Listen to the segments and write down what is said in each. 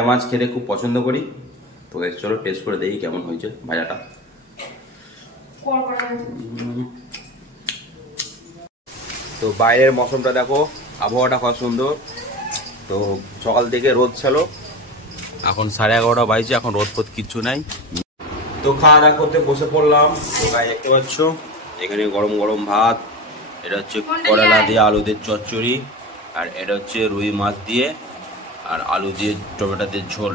মাছ খেতে খুব পছন্দ করি। তো চলো টেস্ট করে দেখি কেমন হয়েছে ভাজাটা। তো বাইরের মৌসুমটা দেখো, আবহাওয়াটা কত সুন্দর। তো সকাল থেকে রোদ ছিল, এখন 11:30 বাজছে, এখন রোদ ফোদ কিচ্ছু নাই। তো খাওয়া দাওয়া করতে বসে পড়লাম। তো গায়ে দেখতে পাচ্ছ এখানে গরম গরম ভাত, এটা হচ্ছে করলা দিয়ে আলু দিয়ে চচ্চড়ি, আর এটা হচ্ছে রুই মাছ দিয়ে আর আলু দিয়ে টমেটো দিয়ে ঝোল।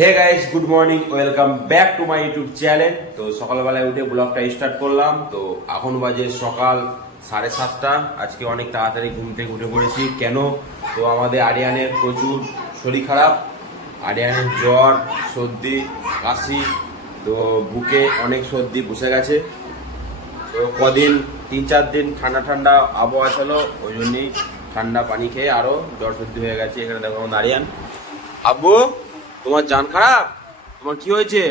Hey guys, good morning, welcome back to my YouTube channel. তো সকালবেলায় উঠে ব্লগটা স্টার্ট করলাম। তো এখন বাজে সকাল 7:30। আজকে অনেক তাড়াতাড়ি ঘুম থেকে উঠে পড়েছি। কেন? তো আমাদের আরিয়ানের প্রচুর শরীর খারাপ, আরিয়ানের জ্বর, সর্দি, কাশি, তো বুকে অনেক সর্দি বসে গেছে। তো কদিন 3-4 দিন ঠান্ডা ঠান্ডা আবহাওয়া ছিল, ওই জন্যই ঠান্ডা পানি খেয়ে আরো জ্বর সর্দি হয়ে গেছে। এখানে দেখো আমাদের আরিয়ান। আব্বু, তোমার জান খারাপ? তোমার কি হয়েছে?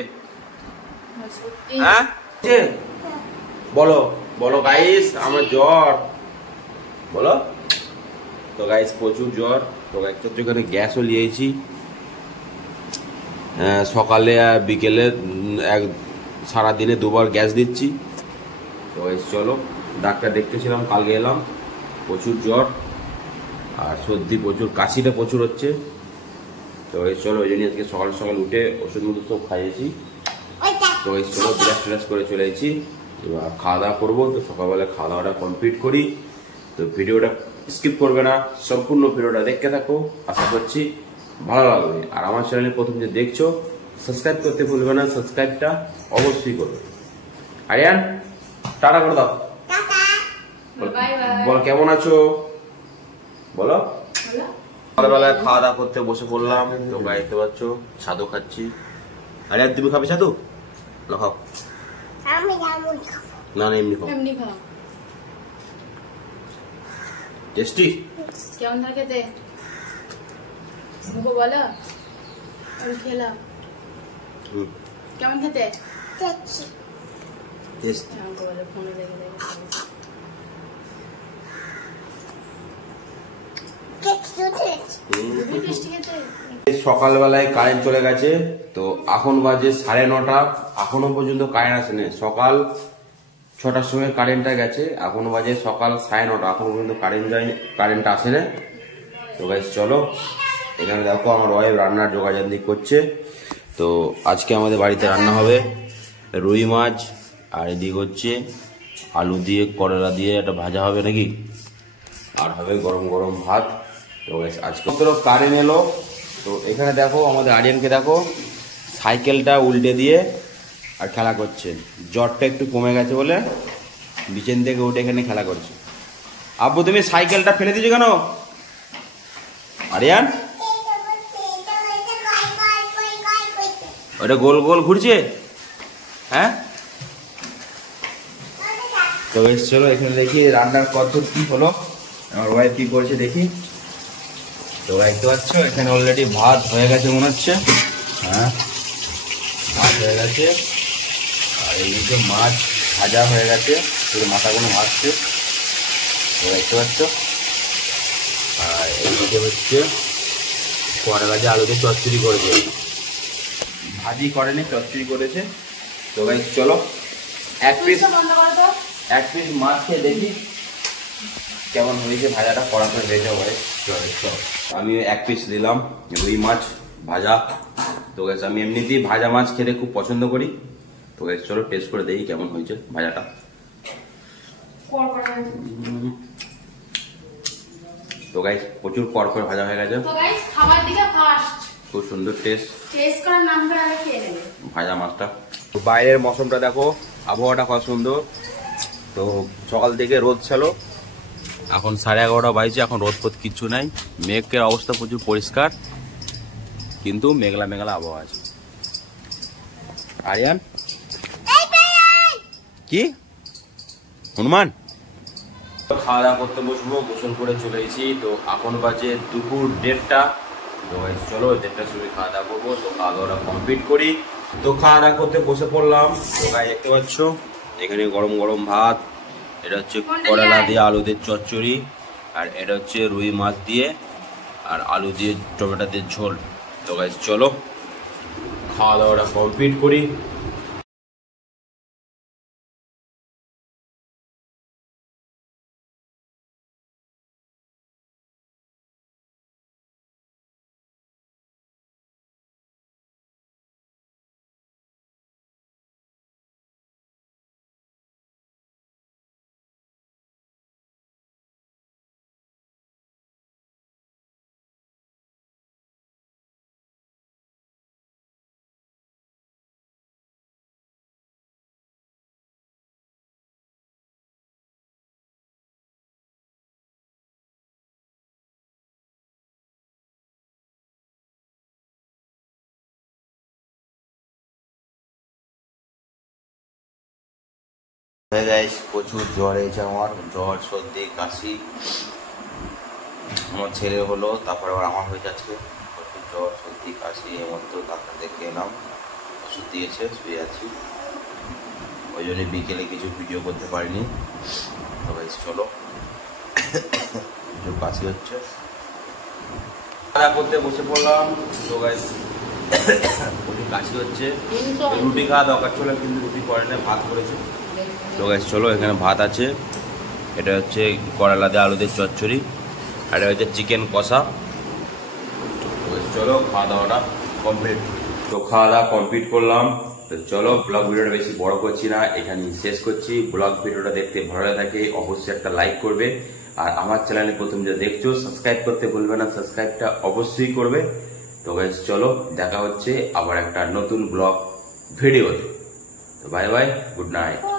হ্যাঁ বলো বলো গাইস, আমার জ্বর বলো। তো গাইস প্রচুর জ্বর। তো এখানে গ্যাসও নিয়েছি, সকালে আর বিকেলে সারাদিনে 2বার গ্যাস দিচ্ছি। তো গাইস চলো, ডাক্তার দেখতেছিলাম, কালকে এলাম। প্রচুর জ্বর আর সর্দি প্রচুর, কাশিটা প্রচুর হচ্ছে। তো চলো, ওই জন্য আজকে সকাল সকাল উঠে ওষুধ মতো সব খাইয়েছি। তো চলো ব্রাশ করে চলে এসেছি, এবার খাওয়া দাওয়া করবো। তো সকালবেলা খাওয়া দাওয়াটা কমপ্লিট করি। তো ভিডিওটা স্কিপ করবে না, সম্পূর্ণ ভিডিওটা দেখতে থাকো, আশা করছি ভালো লাগবে। আর আমার চ্যানেলে প্রথম যে দেখছো, সাবস্ক্রাইব করতে ভুলবে না, সাবস্ক্রাইবটা অবশ্যই করবে। আরিয়ান টাটা করে দাও, বল কেমন আছো বলো। সকালবেলায় খাওয়া দাওয়া করতে বসে পড়লাম। তো গায়ে দেখতে পাচ্ছ ছাতু খাচ্ছি। আরে তুমি খাবে ছাতু? খাও। না না, এমনি খাও। টেস্টি কেমন থাকে খেতে? মুখো বলো, আমি খেলাম। কেমন খেতে? টেস্টি। বলো ফোনে দেখে দেখে। সকালবেলায় কারেন্ট চলে গেছে। তো এখন বাজে 9:30, এখনো পর্যন্ত কারেন্ট আসেনি। সকাল 6টার সময় কারেন্টটা গেছে, এখনো বাজে সকাল 9:30, এখনো পর্যন্ত কারেন্ট আসে না। তো গাইস চলো, এখানে দেখো আমার ওয়াইফ রান্নার জোগাড় করছে। তো আজকে আমাদের বাড়িতে রান্না হবে রুই মাছ, আর এদিক হচ্ছে আলু দিয়ে করলা দিয়ে একটা ভাজা হবে নাকি, আর হবে গরম গরম ভাত। তো আজকে তো কারেন্ট এলো। তো এখানে দেখো আমাদের আরিয়ানকে দেখো, সাইকেলটা উল্টে দিয়ে আর খেলা করছে। জ্বরটা একটু কমে গেছে বলে বিছান থেকে উঠে এখানে খেলা করছে। আব্বু তুমি সাইকেলটা ফেলে দিয়েছো কেন আরিয়ান? ওটা গোল গোল ঘুরছে, হ্যাঁ। তো চলো এখানে দেখি রান্নার পদ্ধতি কি হলো, আমার ওয়াইফ কি করেছে দেখি। তো দেখতে পাচ্ছ এখানে অলরেডি ভাত হয়ে গেছে মনে হচ্ছে, হ্যাঁ ভাত হয়ে গেছে। আর এইদিকে মাছ ভাজা হয়ে গেছে, শুধু মাথাগুলো ভাজছে। তো দেখতে পাচ্ছ। আর এইদিকে হচ্ছে করলা দিয়ে আলু দিয়ে চচ্চড়ি করেছে, ভাজি করেনি, চচ্চড়ি করেছে। তো গাইস চলো এক পিস মাছ খেয়ে দেখি কেমন হয়েছে ভাজাটা, কড়া করে ভেজে হয়। আমি 1 পিস দিলাম রুই মাছ ভাজা। তো গাইস আমি এমনিতেই ভাজা মাছ খেতে খুব পছন্দ করি। তো গাইস চলো টেস্ট করে দেখি কেমন হয়েছে ভাজাটা। তো গাইস প্রচুর কড়কড় ভাজা হয়ে গেছে। তো গাইস খাবার দিকে ফার্স্ট, খুব সুন্দর টেস্ট করার নাম করে আগে খেয়ে নেবে ভাজা মাছটা। তো বাইরের মৌসুমটা দেখো, আবহাওয়াটা কত সুন্দর। তো সকাল থেকে রোদ ছিল, এখন 11:30 বাজছে, এখন রোদ ফোদ কিচ্ছু নাই। মেঘের অবস্থা প্রচুর পরিষ্কার, কিন্তু মেঘলা মেঘলা আবহাওয়া আছে। আরিয়ান কি হনুমান? খাওয়া দাওয়া করতে বসবো, গোসল করে চলে এসেছি। তো এখন বাজে দুপুর 1:30। তো চলো 1:30টার সময় খাওয়া দাওয়া করবো। তো খাওয়া দাওয়াটা কমপ্লিট করি। তো খাওয়া দাওয়া করতে বসে পড়লাম। তো গায়ে দেখতে পাচ্ছ এখানে গরম গরম ভাত, এটা হচ্ছে করলা দিয়ে আলু দিয়ে চচ্চড়ি, আর এটা হচ্ছে রুই মাছ দিয়ে আর আলু দিয়ে টমেটো দিয়ে ঝোল। তো গাইস চলো খাওয়া দাওয়াটা কমপ্লিট করি। প্রচুর জ্বর হয়েছে আমার, জ্বর সর্দি কাশি আমার ছেলে হলো, তারপরে আবার আমার হয়ে যাচ্ছে প্রচুর জ্বর সর্দি কাশি। এমন তো ডাক্তার দেখে এলাম, ওষুধ দিয়েছে, শুয়ে আছি, ওই জন্য বিকেলে কিছু ভিডিও করতে পারিনি। তো গাইস চলো প্রচুর কাশি হচ্ছে, খাওয়া করতে বসে পড়লাম। তো গাইস প্রচুর কাশি হচ্ছে, রুটি খাওয়া দরকার ছিল কিন্তু রুটি করে না, ভাত করেছে। তো গাইস চলো এখানে ভাত আছে, এটা হচ্ছে করলা দিয়ে আলুদের চচ্চড়ি, আর এটা হচ্ছে চিকেন কষা। চলো খাওয়া দাওয়াটা কমপ্লিট। তো খাওয়া দাওয়া কমপ্লিট করলাম। তো চলো ব্লগ ভিডিওটা বেশি বড় করছি না, এখানে শেষ করছি। ব্লগ ভিডিওটা দেখতে ভালো লাগে অবশ্যই একটা লাইক করবে, আর আমার চ্যানেলে প্রথম যে দেখছো সাবস্ক্রাইব করতে ভুলবে না, সাবস্ক্রাইবটা অবশ্যই করবে। তো গাইস চলো দেখা হচ্ছে আবার একটা নতুন ব্লগ ভিডিওতে। তো বাই বাই, গুড নাইট।